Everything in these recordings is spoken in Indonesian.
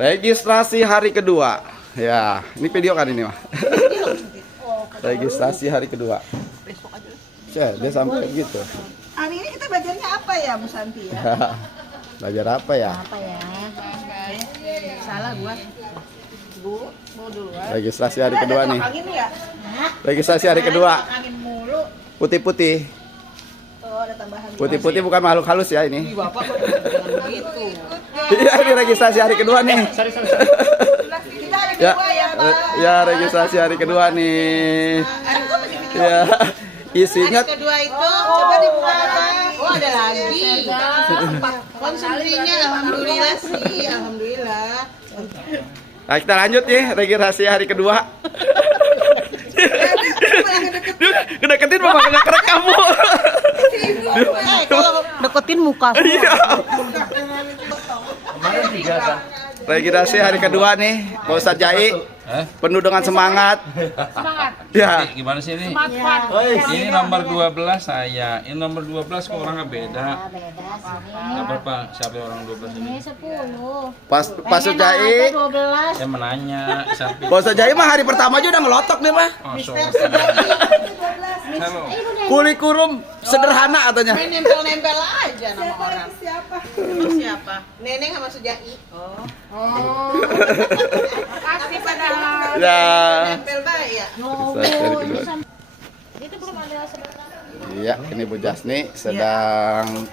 Registrasi hari kedua. Ya, ini video kan ini mah. Registrasi hari kedua. Ya, dia sampai gitu. Hari ini kita belajarnya apa ya, Bu Santi ya? Belajar apa ya? Apa ya? Salah gua. Bu, mau duluan. Registrasi hari kedua nih. Angin ya? Registrasi hari kedua. Angin mulu. Putih-putih. Oh, ada tambahan. Putih-putih bukan makhluk halus ya ini. Bapak kok jangan begitu. Iya, ini registrasi hari kedua nih. Kita hari Ya, kedua ya, Pak. ya registrasi hari kedua nih. Ya, isinya Kedua itu coba dibuka. Oh, ada lagi. Konsumsinya alhamdulillah sih, alhamdulillah. Nah, kita lanjut nih registrasi hari kedua. Kedeketin mama nggak kerek kamu. Kalau deketin muka Iya. Registrasi hari kedua nih, Pak Ustadz Jai. Penuh dengan semangat. Semangat. Ya. Gimana sih ini? Semangat. Ini nomor 12 saya. Ini nomor 12 kok orangnya beda. Beda sini. Siapa Pak? Siapa orang 12 ini? Ini 10. Pas Ustadz Jai. 12. Saya menanya siapa? Pak Ustadz Jai mah hari pertama aja udah ngelotok nih mah. Oh, sorry. Halo. Kulikurum sederhana katanya. Main nempel-nempel aja nama orang. Siapa? Siapa? Neneng sama Sujai. Oh. Makasih pada Ya. nempel baik ya. Registrasi hari kedua. Itu belum ada sebenarnya. Iya, ini Bu Jasni sedang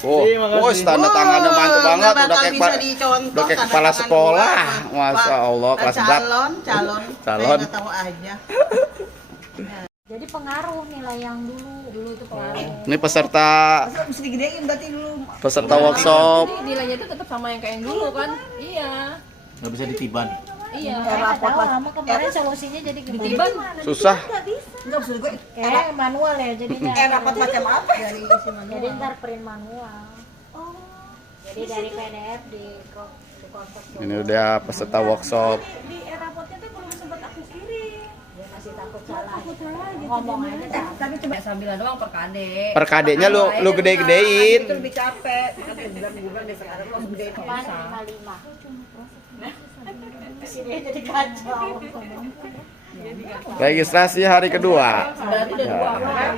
tanda tangannya mantap banget, udah kayak kepala sekolah. Masya Allah, kelas berat. Calon. Calon. Nggak tahu aja. Jadi pengaruh nilai yang dulu itu pengaruh. Ini peserta Mesti digedein berarti dulu. peserta workshop. Nilainya itu tetap sama yang kayak yang dulu kan? Iya. Nggak bisa ditiban. Iya. Rapot lama kemarin solusinya jadi Ditiban. Susah. Enggak maksud gue. kayak manual ya jadinya. Rapat macam apa? Dari isi Jadi ntar print manual. Jadi dari PDF dikonvert. Ini udah peserta workshop. Di rapotnya tuh belum sempat aku kirim. Dia masih takut salah. Ngomong aja. Tapi cuma sambilan doang per KD. Per KD-nya lu gede-gedein. itu lebih capek. Kan bilang bukan deh sekarang lo harus gedein. 55. Sini jadi kacau. Registrasi hari kedua. Berarti udah dua. Ya.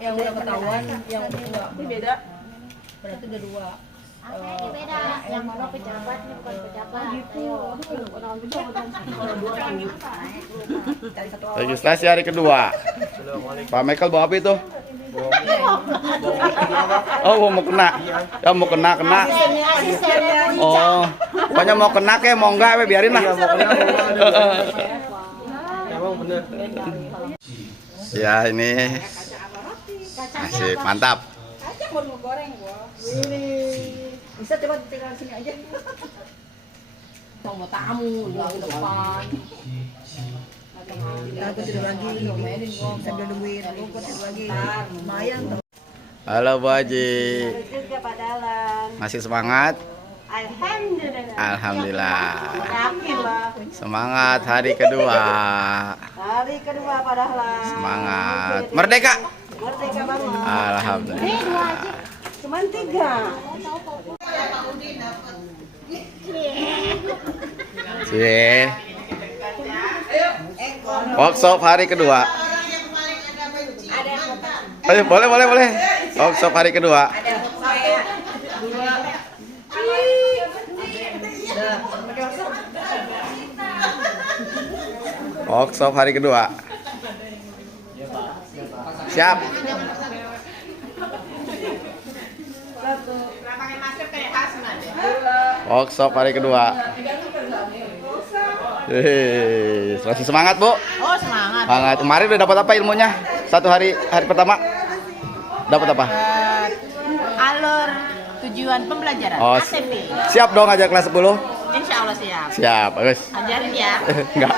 Yang udah ketahuan, yang enggak beda. Berarti udah dua. Ini beda. Yang mana pejabat, ini bukan pejabat. Registrasi hari kedua. Pak Michael bawa apa itu? Oh, mau kena. Ya mau kena. Oh, pokoknya mau kena kayak mau enggak, biarin lah. Ya ini masih mantap. Aja mau goreng gua. Bisa coba tinggal sini aja. Mau tamu di depan. Aku tidur lagi. Sambil nungguin. Aku tidur lagi. Lumayan tuh. Halo Bu Haji. Juga Pak Dalan. Masih semangat? Alhamdulillah. Alhamdulillah. Yakin lah. Semangat hari kedua. Hari kedua Pak Dahlan. Semangat. Merdeka. Merdeka banget. Alhamdulillah. Cuman 3. Cie. Workshop hari kedua. Ayo, boleh. Workshop hari kedua. Workshop hari kedua. Siap. Workshop hari kedua. Masih semangat Bu? Oh semangat. Semangat. Kemarin udah dapat apa ilmunya? Satu hari pertama. Dapat apa? Alur tujuan pembelajaran Oh, ATP. siap dong aja kelas 10? Insya Allah siap. Siap, bagus. Ajarin ya. Enggak.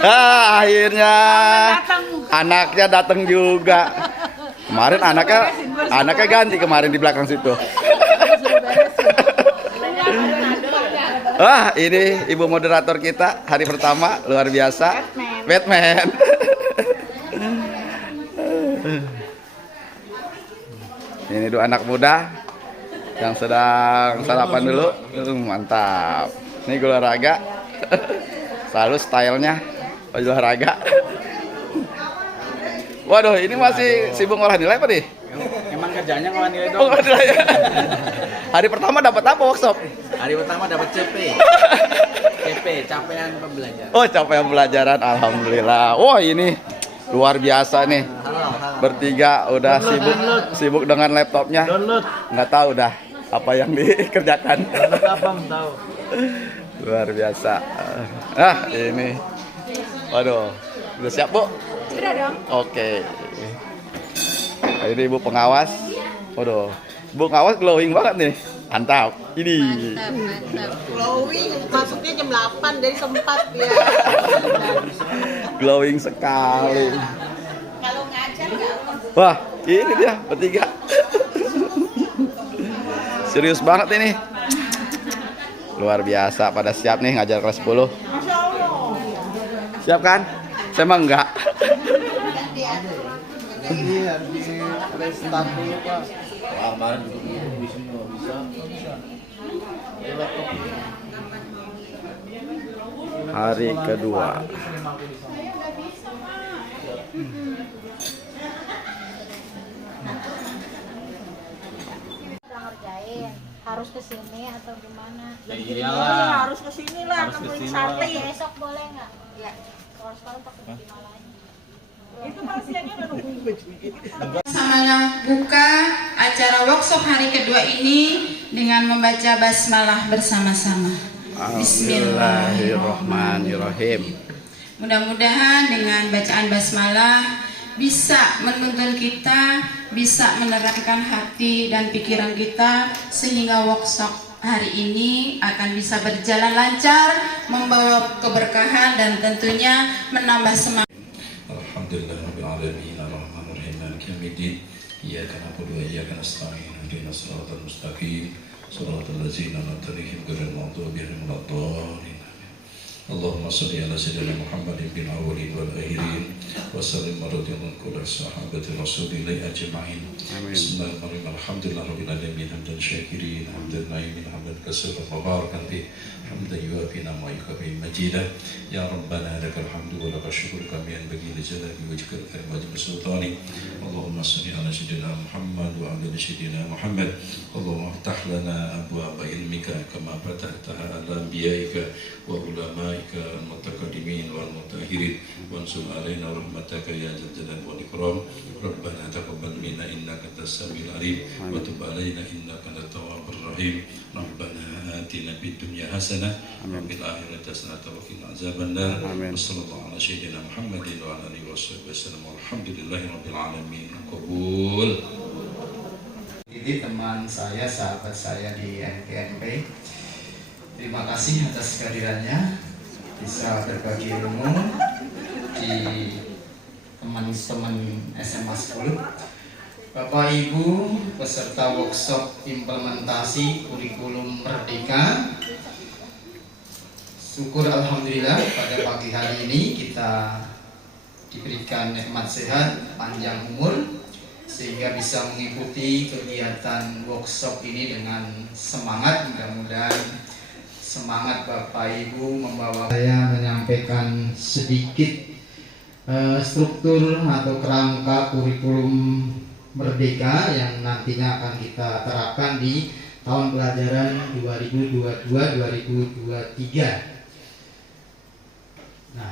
Akhirnya anaknya datang juga. Kemarin anaknya ganti kemarin di belakang situ. Wah, ini ibu moderator kita hari pertama luar biasa. Batman. Ini dua anak muda. yang sedang sarapan dulu. Mantap. Ini gula raga. Selalu stylenya olahraga. Waduh, ini masih sibuk ngolah nilai apa nih? Emang kerjanya ngolah nilai Oh, dong. nilai. Hari pertama dapat apa workshop? Hari pertama dapat CP. CP, capaian pembelajaran. Oh, capaian pembelajaran, alhamdulillah. Wah, ini luar biasa nih. Bertiga udah sibuk dengan laptopnya. Nggak tahu dah apa yang dikerjakan. Luar biasa. Ini. Waduh, udah siap, Bu? Sudah dong. Oke. Ini Ibu pengawas. Waduh, Ibu pengawas glowing banget nih. Mantap. Ini. Mantap. Glowing, masuknya jam 8 dari sempat ya. Glowing sekali. Kalau ngajar nggak? Wah, ini dia bertiga. Serius banget ini. Luar biasa, pada siap nih ngajar kelas 10. Siap kan? Saya mah enggak. Hari kedua. Ngerjain harus kesini atau gimana? Ya iyalah. Harus kesini lah, Harus nemuin kesini sate. lah. Besok boleh nggak? Ya. Kalau sekarang pakai di malanya. Itu kan siangnya udah nunggu. Samalah buka acara workshop hari kedua ini dengan membaca basmalah bersama-sama. Bismillahirrahmanirrahim. Mudah-mudahan dengan bacaan basmalah bisa menuntun kita, bisa menerangkan hati dan pikiran kita sehingga workshop hari ini akan bisa berjalan lancar, membawa keberkahan dan tentunya menambah semangat. Alhamdulillahirabbil alamin arrahmanir rahim maliki yaumiddin iyyaka na'budu wa iyyaka nasta'in ihdinas siratal mustaqim siratal ladzina an'amta 'alaihim ghairil maghdubi 'alaihim waladdallin. Allahumma shalli ala sayyidina Muhammadin bil awwalin wal akhirin wa sallim radhiyallahu anhu kulli sahabati rasulillahi ajma'in. Bismillahirrahmanirrahim. Alhamdulillahirabbil alamin hamdan syakirin hamdan na'imin hamdan katsiran mubarakan fi hamdan yuwafi wa yukafi majidah. Ya Rabbana lakal hamdu wa lakal syukru kama yanbaghi li jalali wajhikal karim wa ajli sultani. Allahumma shalli ala sayyidina Muhammad wa ala sayyidina Muhammad. Allahumma iftah lana abwaaba ilmika kama fatahtaha ala anbiya'ika wa ulamaika al-mutaqaddimin wal mutaakhirin wansur alaina rahmataka ya dzal jalali wal ikram. Rabbana taqabbal minna innaka antas samiul alim wa tub alaina innaka antat tawwabur rahim. Rabbana atina fid dunya hasanah wa fil akhirati hasanah wa qina adzabannar. Wassallallahu ala sayyidina Muhammadin wa ala alihi wasallam. Walhamdulillahirabbil alamin. Qabul. Ini teman saya, sahabat saya di NKNP. Terima kasih atas kehadirannya, bisa berbagi ilmu di teman-teman SMA 10. Bapak Ibu peserta workshop implementasi kurikulum Merdeka, syukur alhamdulillah pada pagi hari ini kita diberikan nikmat sehat, panjang umur, sehingga bisa mengikuti kegiatan workshop ini dengan semangat. Mudah-mudahan semangat Bapak Ibu membawa saya menyampaikan sedikit struktur atau kerangka kurikulum Merdeka yang nantinya akan kita terapkan di tahun pelajaran 2022-2023. Nah,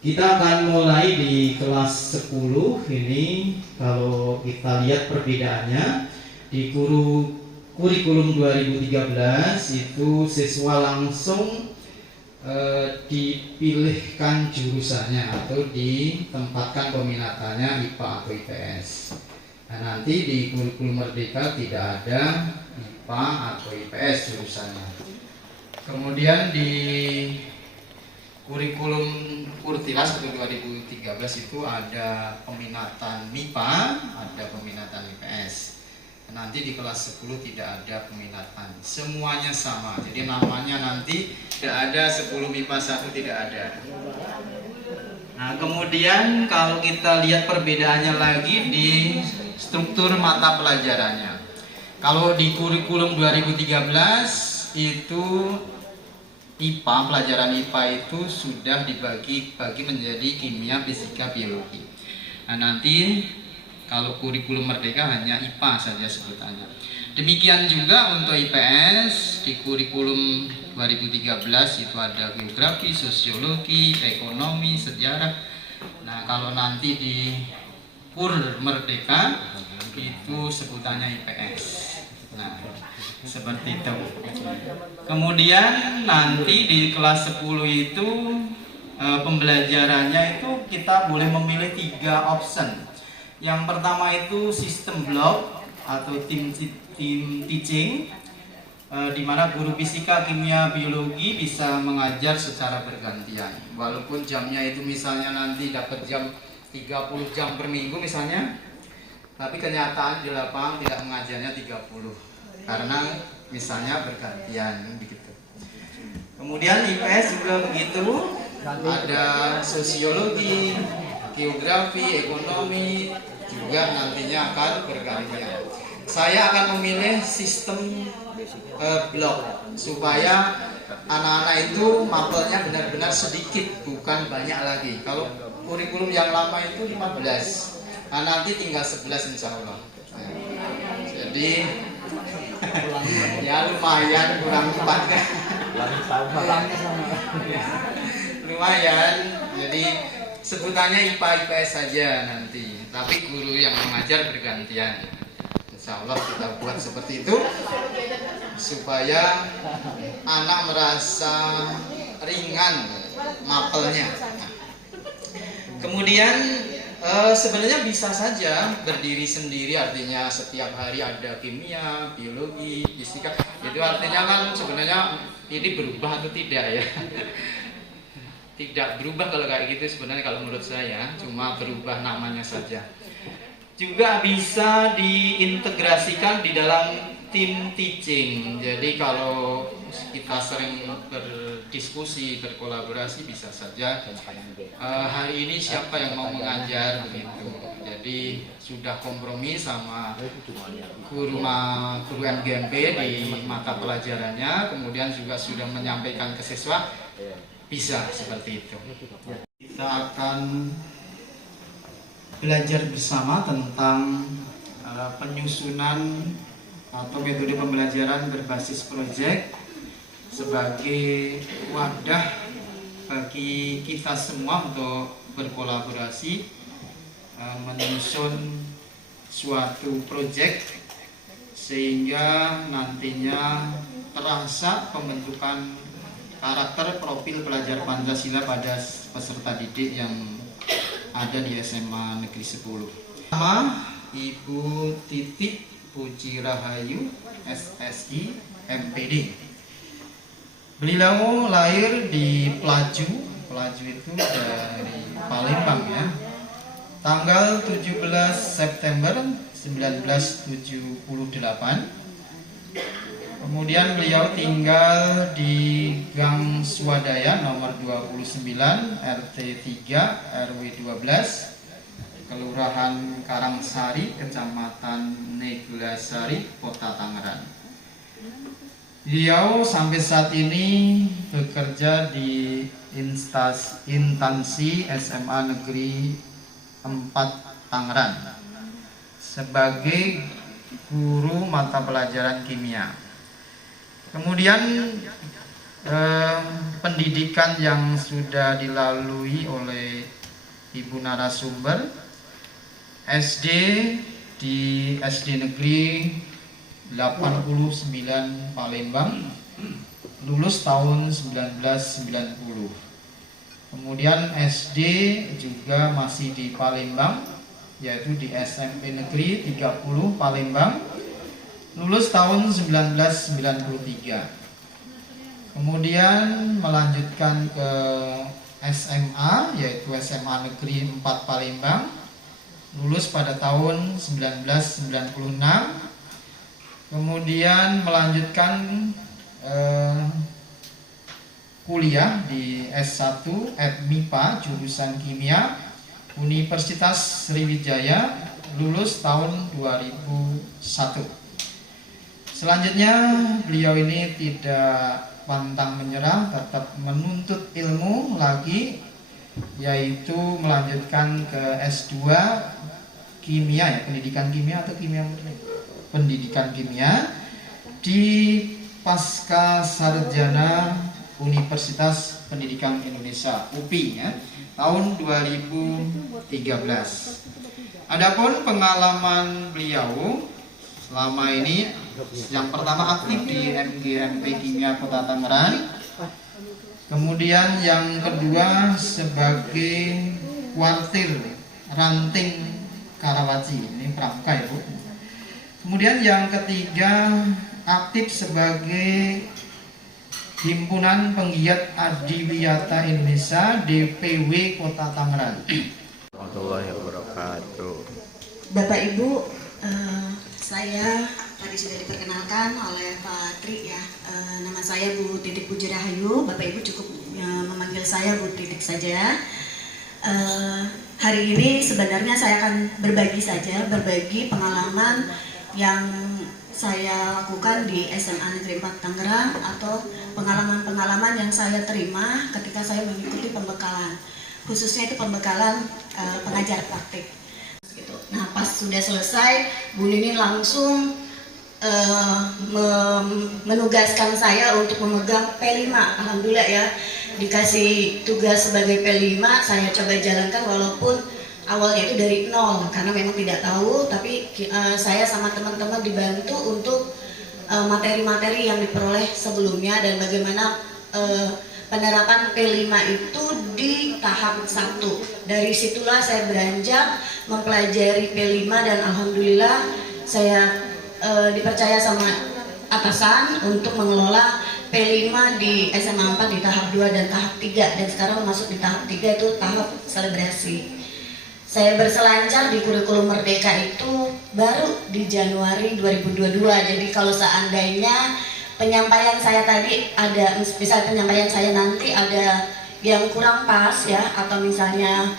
kita akan mulai di kelas 10 ini. Kalau kita lihat perbedaannya di kurikulum 2013 itu siswa langsung dipilihkan jurusannya atau ditempatkan peminatannya IPA atau IPS. Nah, nanti di kurikulum Merdeka tidak ada IPA atau IPS jurusannya. Kemudian di kurikulum Kurtilas untuk 2013 itu ada peminatan MIPA, ada peminatan IPS. Nanti di kelas 10 tidak ada peminatan, semuanya sama. Jadi namanya nanti tidak ada 10 MIPA 1, tidak ada. Nah, kemudian kalau kita lihat perbedaannya lagi di struktur mata pelajarannya. Kalau di kurikulum 2013 itu IPA, pelajaran IPA itu sudah dibagi menjadi kimia, fisika, biologi. Nah, nanti kalau kurikulum Merdeka hanya IPA saja sebutannya. Demikian juga untuk IPS di kurikulum 2013 itu ada geografi, sosiologi, ekonomi, sejarah. Nah, kalau nanti di Kur Merdeka itu sebutannya IPS. Nah, seperti itu. Kemudian nanti di kelas 10 itu pembelajarannya itu kita boleh memilih 3 option. Yang pertama itu sistem blok atau tim teaching, di mana guru fisika, kimia, biologi bisa mengajar secara bergantian. Walaupun jamnya itu misalnya nanti dapat jam 30 jam per minggu misalnya, tapi kenyataan di lapangan tidak mengajarnya 30 karena misalnya bergantian begitu. Kemudian IPS juga begitu, ada sosiologi, geografi, ekonomi juga nantinya akan bergantian. Saya akan memilih sistem blok supaya anak-anak itu mapelnya benar-benar sedikit, bukan banyak lagi. Kalau kurikulum yang lama itu 15, nah, nanti tinggal 11 insya Allah. Jadi ya lumayan, kurang 4 kan. Lumayan, jadi sebutannya IPA IPS saja nanti, tapi guru yang mengajar bergantian. Insya Allah kita buat seperti itu supaya anak merasa ringan mapelnya. Kemudian sebenarnya bisa saja berdiri sendiri, artinya setiap hari ada kimia, biologi, fisika. Itu artinya kan sebenarnya ini berubah atau tidak ya? Tidak berubah kalau kayak gitu sebenarnya kalau menurut saya, cuma berubah namanya saja. Juga bisa diintegrasikan di dalam tim teaching. Jadi kalau kita sering berdiskusi, berkolaborasi, bisa saja hari ini siapa yang mau mengajar begitu. Jadi sudah kompromi sama guru MGMP di mata pelajarannya, kemudian juga sudah menyampaikan ke siswa, bisa seperti itu. Kita akan belajar bersama tentang penyusunan atau metode pembelajaran berbasis proyek sebagai wadah bagi kita semua untuk berkolaborasi menyusun suatu proyek sehingga nantinya terasa pembentukan karakter profil pelajar Pancasila pada peserta didik yang ada di SMA Negeri 10. Nama Ibu Titik Puji Rahayu, SSI, MPD. Beliau lahir di Pelaju itu dari Palembang ya. Tanggal 17 September 1978. Kemudian beliau tinggal di Gang Swadaya nomor 29 RT 3 RW 12 Kelurahan Karangsari, Kecamatan Neglasari, Kota Tangerang. Beliau sampai saat ini bekerja di instansi SMA Negeri 4 Tangerang sebagai guru mata pelajaran kimia. Kemudian pendidikan yang sudah dilalui oleh Ibu narasumber, SD di SD Negeri 89 Palembang, lulus tahun 1990. Kemudian SD juga masih di Palembang, yaitu di SMP Negeri 30 Palembang, lulus tahun 1993. Kemudian melanjutkan ke SMA, yaitu SMA Negeri 4 Palembang, lulus pada tahun 1996. Kemudian melanjutkan kuliah di S1 MIPA jurusan kimia Universitas Sriwijaya, lulus tahun 2001. Selanjutnya beliau ini tidak pantang menyerah, tetap menuntut ilmu lagi, yaitu melanjutkan ke S2 kimia ya, pendidikan kimia atau kimia murni, pendidikan kimia di Pasca Sarjana Universitas Pendidikan Indonesia UPI ya, tahun 2013. Adapun pengalaman beliau selama ini, yang pertama aktif di MGMP Kimia Kota Tangerang, kemudian yang kedua sebagai kuartir ranting Karawaci, ini Pramuka ya Bu. Kemudian yang ketiga aktif sebagai Himpunan Penggiat Adiwiyata Indonesia DPW Kota Tangerang. Warahmatullahi wabarakatuh. Bapak Ibu, saya tadi sudah diperkenalkan oleh Pak Tri ya. Nama saya Bu Titik Puji Rahayu. Bapak Ibu cukup memanggil saya Bu Titik saja. Hari ini sebenarnya saya akan berbagi pengalaman yang saya lakukan di SMA Negeri 4 Tangerang, atau pengalaman-pengalaman yang saya terima ketika saya mengikuti pembekalan, khususnya itu pembekalan pengajar praktik. Nah, pas sudah selesai, Bu Nini langsung menugaskan saya untuk memegang P5. Alhamdulillah ya, dikasih tugas sebagai P5, saya coba jalankan walaupun awalnya itu dari nol karena memang tidak tahu, tapi saya sama teman-teman dibantu untuk materi-materi yang diperoleh sebelumnya dan bagaimana penerapan P5 itu di tahap 1. Dari situlah saya beranjak mempelajari P5 dan alhamdulillah saya dipercaya sama atasan untuk mengelola P5 di SMA 4 di tahap 2 dan tahap 3, dan sekarang masuk di tahap 3 itu tahap selebrasi. Saya berselancar di kurikulum Merdeka itu baru di Januari 2022. Jadi kalau seandainya penyampaian saya tadi ada, misalnya penyampaian saya nanti ada yang kurang pas ya, atau misalnya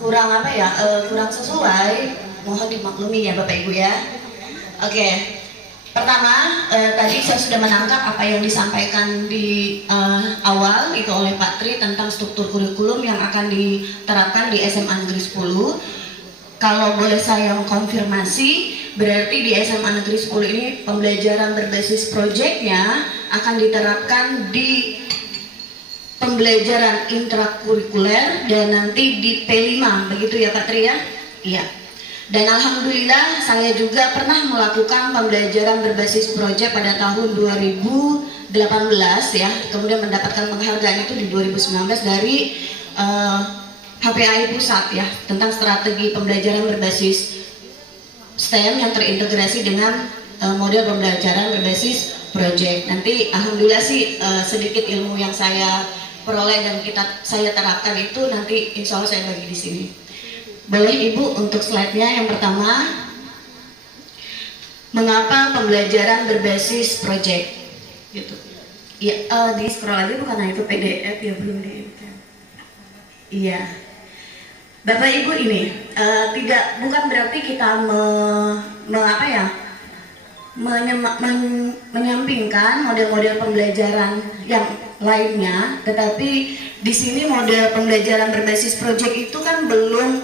kurang kurang sesuai, mohon dimaklumi ya Bapak Ibu ya. Oke. Pertama, tadi saya sudah menangkap apa yang disampaikan di awal itu oleh Pak Tri tentang struktur kurikulum yang akan diterapkan di SMA Negeri 10. Kalau boleh saya mengkonfirmasi, berarti di SMA Negeri 10 ini pembelajaran berbasis proyeknya akan diterapkan di pembelajaran intrakurikuler dan nanti di P5, begitu ya Pak Tri ya? Iya. Dan alhamdulillah saya juga pernah melakukan pembelajaran berbasis proyek pada tahun 2018 ya, kemudian mendapatkan penghargaan itu di 2019 dari HPAI Pusat ya, tentang strategi pembelajaran berbasis STEM yang terintegrasi dengan model pembelajaran berbasis proyek. Nanti alhamdulillah sih sedikit ilmu yang saya peroleh dan saya terapkan itu nanti insya Allah saya bagi di sini. Boleh Ibu untuk slide-nya yang pertama, mengapa pembelajaran berbasis proyek gitu ya, di scroll lagi bukan, itu PDF ya, belum di iya Bapak Ibu, ini bukan berarti kita menyampingkan model-model pembelajaran yang lainnya, tetapi di sini model pembelajaran berbasis proyek itu kan belum,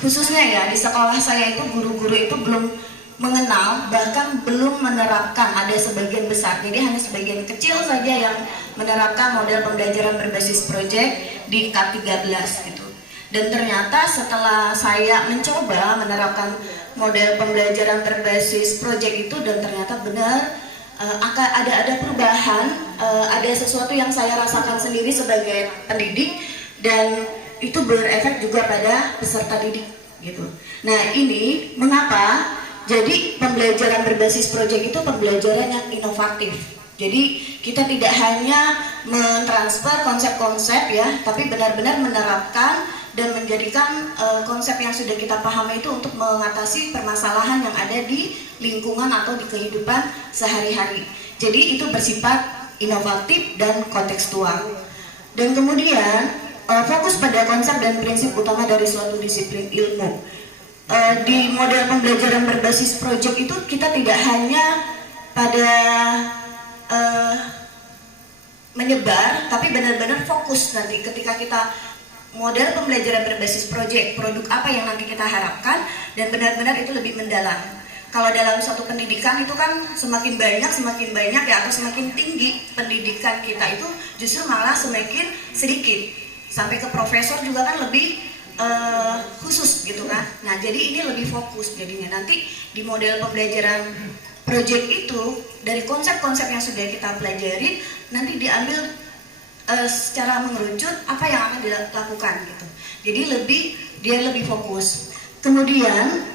khususnya ya di sekolah saya itu guru-guru itu belum mengenal, bahkan belum menerapkan, ada sebagian besar, jadi hanya sebagian kecil saja yang menerapkan model pembelajaran berbasis proyek di K13 gitu. Dan ternyata setelah saya mencoba menerapkan model pembelajaran berbasis proyek itu, dan ternyata benar ada perubahan, ada sesuatu yang saya rasakan sendiri sebagai pendidik, dan itu berefek juga pada peserta didik gitu. Nah ini mengapa? Jadi pembelajaran berbasis proyek itu pembelajaran yang inovatif. Jadi kita tidak hanya mentransfer konsep-konsep ya, tapi benar-benar menerapkan dan menjadikan konsep yang sudah kita pahami itu untuk mengatasi permasalahan yang ada di lingkungan atau di kehidupan sehari-hari. Jadi itu bersifat inovatif dan kontekstual. Dan kemudian fokus pada konsep dan prinsip utama dari suatu disiplin ilmu. di model pembelajaran berbasis proyek itu kita tidak hanya pada menyebar, tapi benar-benar fokus nanti ketika kita model pembelajaran berbasis proyek, produk apa yang nanti kita harapkan, dan benar-benar itu lebih mendalam. Kalau dalam suatu pendidikan itu kan semakin banyak ya, atau semakin tinggi pendidikan kita itu justru malah semakin sedikit. Sampai ke profesor juga kan lebih khusus gitu kan. Nah jadi ini lebih fokus jadinya. Nanti di model pembelajaran project itu dari konsep-konsep yang sudah kita pelajari nanti diambil secara mengerucut apa yang akan dilakukan gitu. Jadi dia lebih fokus. Kemudian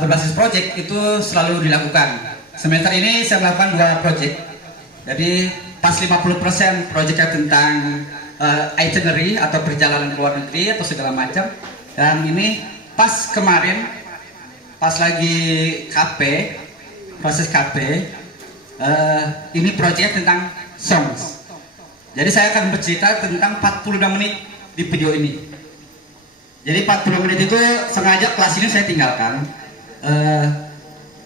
berbasis project itu selalu dilakukan. Semester ini saya melakukan 2 project. Jadi pas 50% projectnya tentang itinerary atau perjalanan ke luar negeri atau segala macam. Dan ini pas kemarin, pas lagi KP, proses KP, ini proyek tentang songs. Jadi saya akan bercerita tentang 46 menit di video ini. Jadi 40 menit itu sengaja kelas ini saya tinggalkan.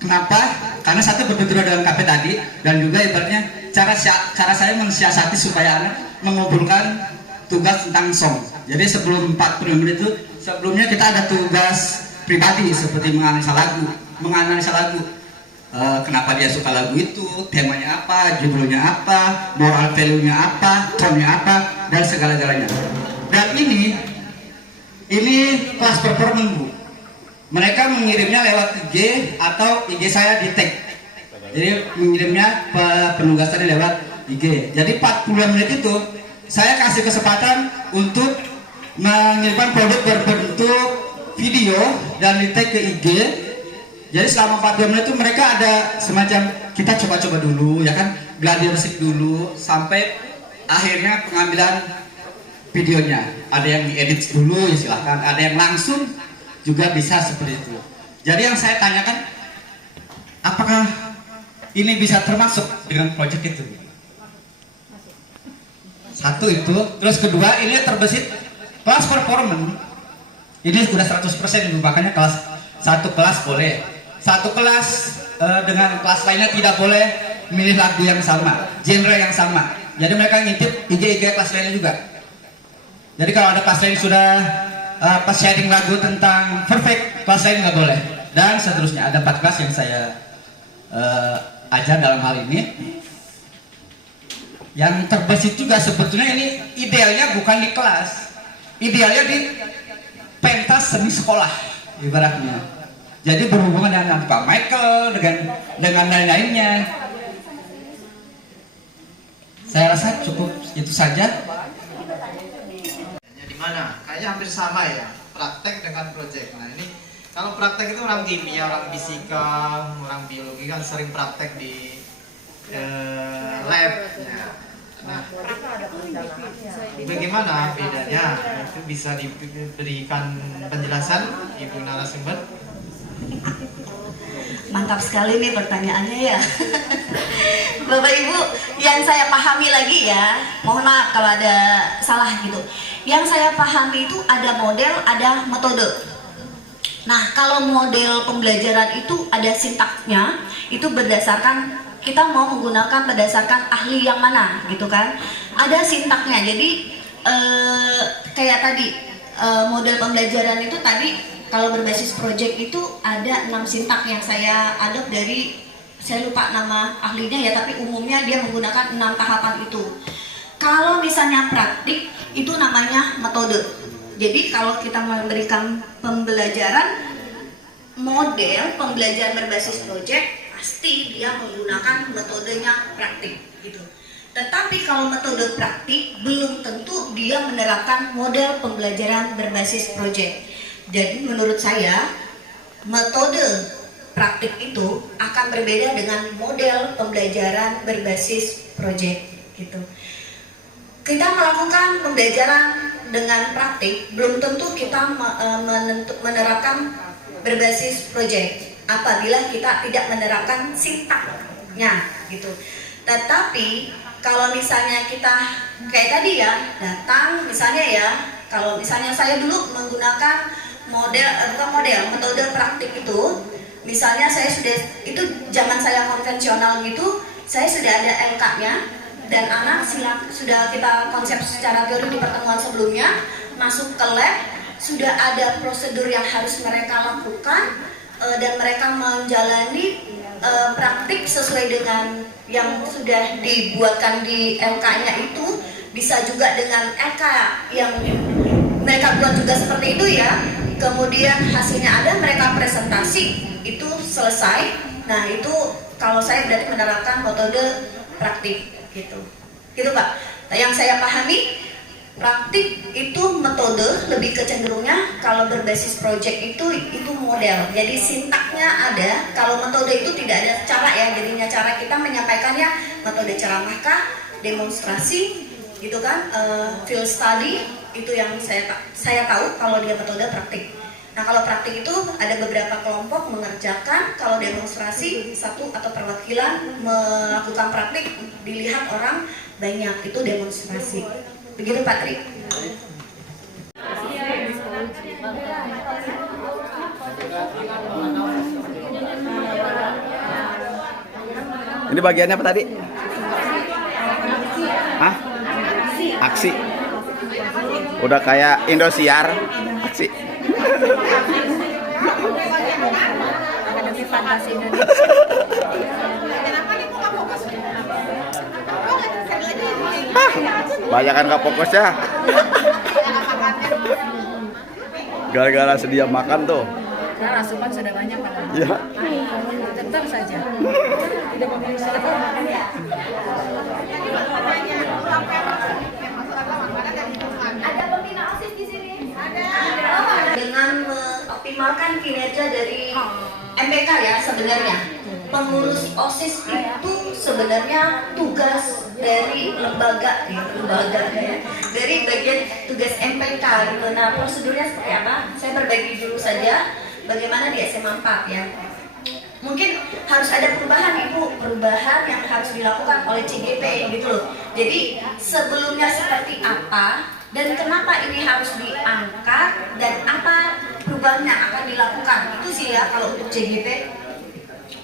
Kenapa? Karena satu berbenturan dengan KP tadi, dan juga ibaratnya cara saya mensiasati supaya anak mengumpulkan tugas tentang song. Jadi sebelum 40 menit itu sebelumnya kita ada tugas pribadi seperti menganalisa lagu. Kenapa dia suka lagu itu, temanya apa, judulnya apa, moral value-nya apa, tone-nya apa, dan segala-galanya. Dan ini kelas performance, Bu. Mereka mengirimnya lewat IG atau IG saya di tag. Jadi mengirimnya penugasannya lewat IG. Jadi 40 menit itu saya kasih kesempatan untuk mengirimkan produk berbentuk video dan di tag ke IG. Jadi selama 40 menit itu mereka ada semacam kita coba-coba dulu ya kan, gladiresik dulu sampai akhirnya pengambilan videonya. Ada yang diedit dulu ya silahkan, ada yang langsung juga bisa seperti itu. Jadi yang saya tanyakan, apakah ini bisa termasuk dengan proyek itu? Satu itu, terus kedua ini terbesit kelas performance. Ini sudah 100% makanya satu kelas boleh. Satu kelas dengan kelas lainnya tidak boleh milih lagu yang sama, genre yang sama. Jadi mereka ngintip IG kelas lainnya juga. Jadi kalau ada kelas lain sudah pas sharing lagu tentang perfect, kelas lain nggak boleh. Dan seterusnya ada 4 kelas yang saya ajar dalam hal ini. Yang terbesit juga sebetulnya ini idealnya bukan di kelas, idealnya di pentas seni sekolah ibaratnya. Jadi berhubungan dengan Pak Michael, dengan lain-lainnya. Saya rasa cukup itu saja. Di mana? Kayaknya hampir sama ya, praktek dengan proyek. Nah ini kalau praktek itu orang kimia, orang fisika, orang biologi kan sering praktek di lab. Nah, bagaimana bedanya? Itu bisa diberikan penjelasan Ibu narasumber? Mantap sekali nih pertanyaannya ya. Bapak Ibu, yang saya pahami lagi ya, mohon maaf kalau ada salah gitu. Yang saya pahami itu ada model, ada metode. Nah, kalau model pembelajaran itu ada sintaksnya, itu berdasarkan kita mau menggunakan berdasarkan ahli yang mana gitu kan. Ada sintaknya, jadi kayak tadi model pembelajaran itu tadi kalau berbasis project itu ada 6 sintak yang saya adopt dari, saya lupa nama ahlinya ya, tapi umumnya dia menggunakan 6 tahapan itu. Kalau misalnya praktik itu namanya metode. Jadi kalau kita memberikan pembelajaran model pembelajaran berbasis project, pasti dia menggunakan metodenya praktik gitu. Tetapi kalau metode praktik belum tentu dia menerapkan model pembelajaran berbasis project. Jadi menurut saya metode praktik itu akan berbeda dengan model pembelajaran berbasis project gitu. Kita melakukan pembelajaran dengan praktik belum tentu kita menerapkan berbasis project apabila kita tidak menerapkan sintaknya gitu. Tetapi kalau misalnya kita kayak tadi ya, datang misalnya ya, Kalau misalnya saya dulu menggunakan metode praktik itu, misalnya saya sudah, itu zaman saya konvensional gitu, saya sudah ada LK-nya, dan anak sudah kita konsep secara teori di pertemuan sebelumnya, masuk ke lab, sudah ada prosedur yang harus mereka lakukan, dan mereka menjalani praktik sesuai dengan yang sudah dibuatkan di LK-nya itu, bisa juga dengan LK yang mereka buat juga seperti itu ya. Kemudian hasilnya ada, mereka presentasi, itu selesai. Nah itu kalau saya berarti menerapkan metode praktik gitu Pak. Nah, yang saya pahami, praktik itu metode, lebih kecenderungnya kalau berbasis project itu model. Jadi sintaknya ada, kalau metode itu tidak ada cara ya, jadinya cara kita menyampaikannya metode ceramahkah, demonstrasi gitu kan, field study, itu yang saya tahu kalau dia metode praktik. Nah kalau praktik itu ada beberapa kelompok mengerjakan, kalau demonstrasi satu atau perwakilan melakukan praktik, dilihat orang banyak, itu demonstrasi. Begitu Pak Tri. Ini bagiannya apa tadi? Hah? Aksi. Udah kayak Indosiar. Aksi. Akademi Fantasi Indonesia. Banyakan gak fokus ya. Gara-gara sedia makan tuh. Karena asupan sudah banyak Pak. Iya. Tetap saja. Tidak memilih Ada pembina OSIS di sini? Ada. Dengan mengoptimalkan kinerja dari MPK ya sebenarnya. Pengurus OSIS itu sebenarnya tugas dari lembaga ya, dari bagian tugas MPK gitu. Nah prosedurnya seperti apa? Saya berbagi dulu saja bagaimana di SMA 4 ya. Mungkin harus ada perubahan Ibu, perubahan yang harus dilakukan oleh CGP gitu loh. Jadi sebelumnya seperti apa dan kenapa ini harus diangkat dan apa perubahan yang akan dilakukan, itu sih ya kalau untuk CGP.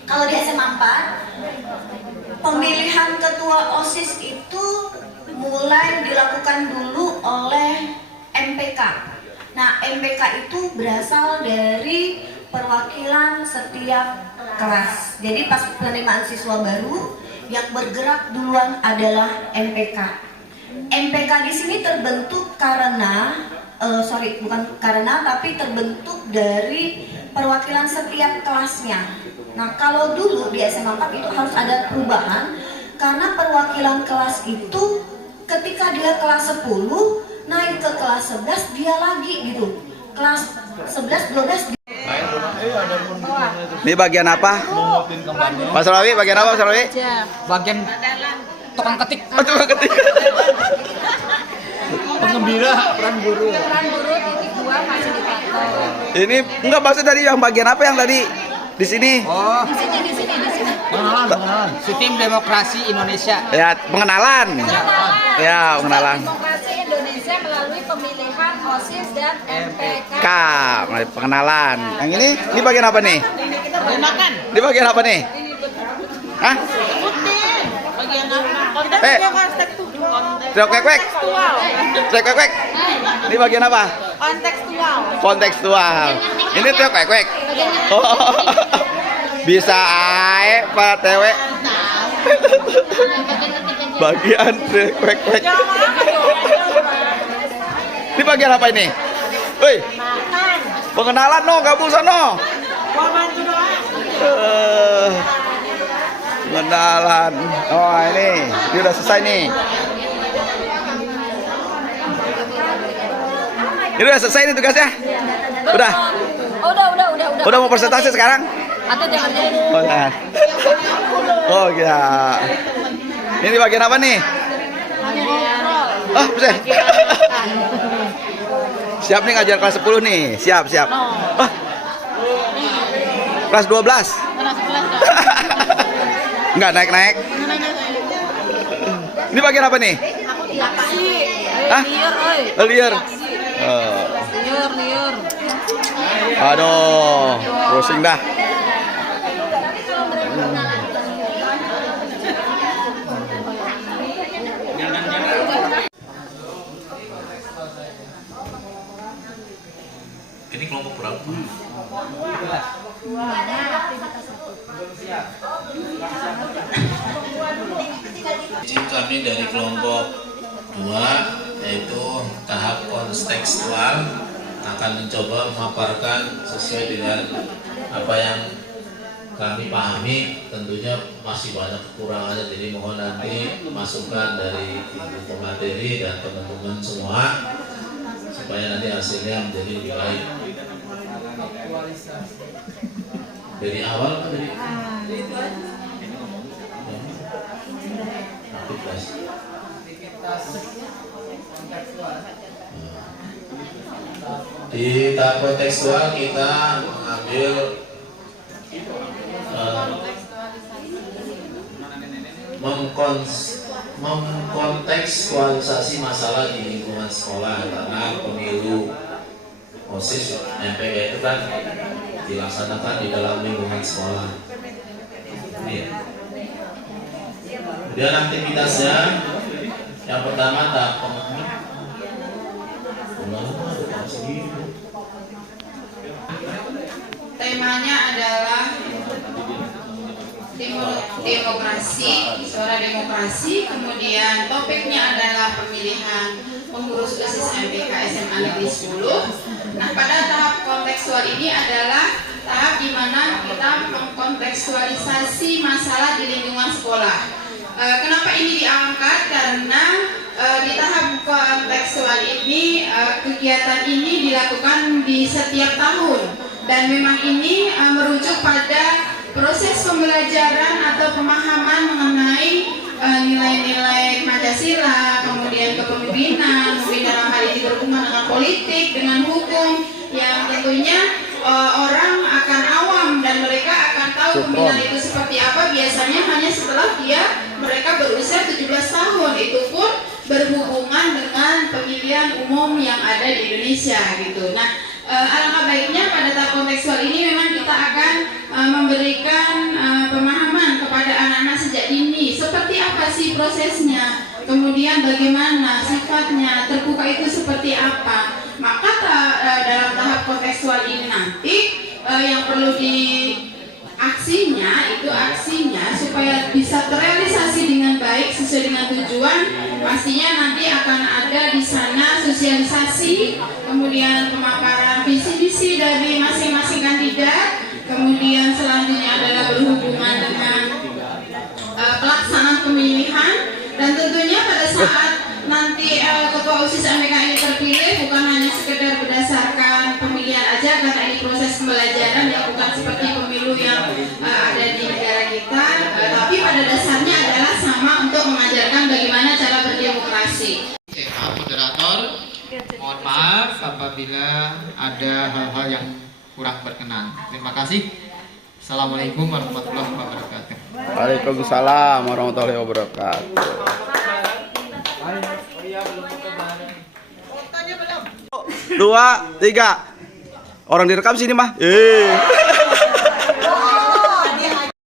Kalau di SMA 4, pemilihan ketua OSIS itu mulai dilakukan dulu oleh MPK. Nah MPK itu berasal dari perwakilan setiap kelas. Jadi pas penerimaan siswa baru yang bergerak duluan adalah MPK. MPK di sini terbentuk karena tapi terbentuk dari perwakilan setiap kelasnya. Nah kalau dulu di SMA 4 itu harus ada perubahan karena perwakilan kelas itu ketika dia kelas 10 naik ke kelas 11 dia lagi gitu. Kelas 11, 12 Ini bagian apa? Mas Rawi, bagian apa Mas Rawi? Bagian tukang ketik. Oh, tukang ketik. Pengembira, peran guru. peran guru titik 2 fasilitator. Ini enggak, maksud tadi yang bagian apa yang tadi di sini? Oh, Di sini. pengenalan. Sistem Demokrasi Indonesia. Ya, pengenalan. Ya, pengenalan. Demokrasi Indonesia melalui pemilihan OSIS dan MPK. Melalui pengenalan. Yang ini bagian apa nih? Makan. Ini bagian apa nih? Hah? Bagian apa? Kita Eh. punya kontekstual. Trek-kwek. Trek-kwek. Ini bagian apa? Kontekstual. Kontekstual. Ini trek-kwek. Oh. Bisa ae Pak TW. Bagian trek-kwek. Ini bagian apa ini? Woi. Pengenalan no, gabung sono. Pengenalan. Oh, ini udah selesai nih. Ini udah selesai nih tugasnya? Udah. Udah. Udah mau presentasi sekarang? Atau jangan Oh, ya. Oh, ya. Ini bagian apa nih? Ah, bisa. Siap nih ngajar kelas 10 nih. Siap. Ah. Kelas 12. Enggak naik. Ini bagian apa nih? Hah? Liar. Liur. Aduh, pusing dah. Ini kelompok berapa? Izin kami dari kelompok 2 yaitu tahap kontekstual akan mencoba memaparkan sesuai dengan apa yang kami pahami. Tentunya masih banyak kekurangannya, jadi mohon nanti masukan dari ibu pemateri dan teman-teman semua supaya nanti hasilnya menjadi lebih baik. Dari awal kan dari aktivitas. Di tahap kontekstual kita mengambil mengkontekstualisasi masalah di lingkungan sekolah, karena pemilu OSIS MPK itu kan dilaksanakan di dalam lingkungan sekolah. Kemudian aktivitasnya yang pertama tahap temanya adalah demokrasi, suara demokrasi. Kemudian topiknya adalah pemilihan pengurus OSIS MPK SMA Negeri 10. Nah, pada tahap kontekstual ini adalah tahap di mana kita mengkontekstualisasi masalah di lingkungan sekolah. Kenapa ini diangkat? Karena di tahap kontekstual ini kegiatan ini dilakukan di setiap tahun, dan memang ini merujuk pada proses pembelajaran atau pemahaman mengenai nilai-nilai Pancasila, kemudian kepemimpinan, mungkin dalam hal ini berhubungan dengan politik, dengan hukum, yang tentunya orang akan awam dan mereka akan tahu pemilihan itu seperti apa biasanya hanya setelah mereka berusia 17 tahun. Itu pun berhubungan dengan pemilihan umum yang ada di Indonesia gitu. Nah, alangkah baiknya pada tahap kontekstual ini memang kita akan memberikan pemahaman kepada anak-anak sejak dini, seperti apa sih prosesnya, kemudian bagaimana sifatnya, terbuka itu seperti apa. Maka dalam tahap kontekstual ini nanti yang perlu aksinya supaya bisa terrealisasi dengan baik sesuai dengan tujuan, pastinya nanti akan ada di sana sosialisasi, kemudian pemaparan visi misi dari masing-masing kandidat, kemudian selanjutnya adalah berhubungan dengan pelaksanaan pemilihan, dan tentunya pada saat nanti ketua OSIS MPK ini terpilih bukan hanya sekedar berdasarkan pemilihan aja, karena ini proses pembelajaran yang bukan seperti pemilu yang ada di negara kita, tapi pada dasarnya adalah sama untuk mengajarkan bagaimana cara berdemokrasi. Pak moderator, mohon maaf apabila ada hal-hal yang kurang berkenan. Terima kasih. Assalamualaikum warahmatullahi wabarakatuh. Waalaikumsalam warahmatullahi wabarakatuh. 2, 3. Orang direkam sini mah.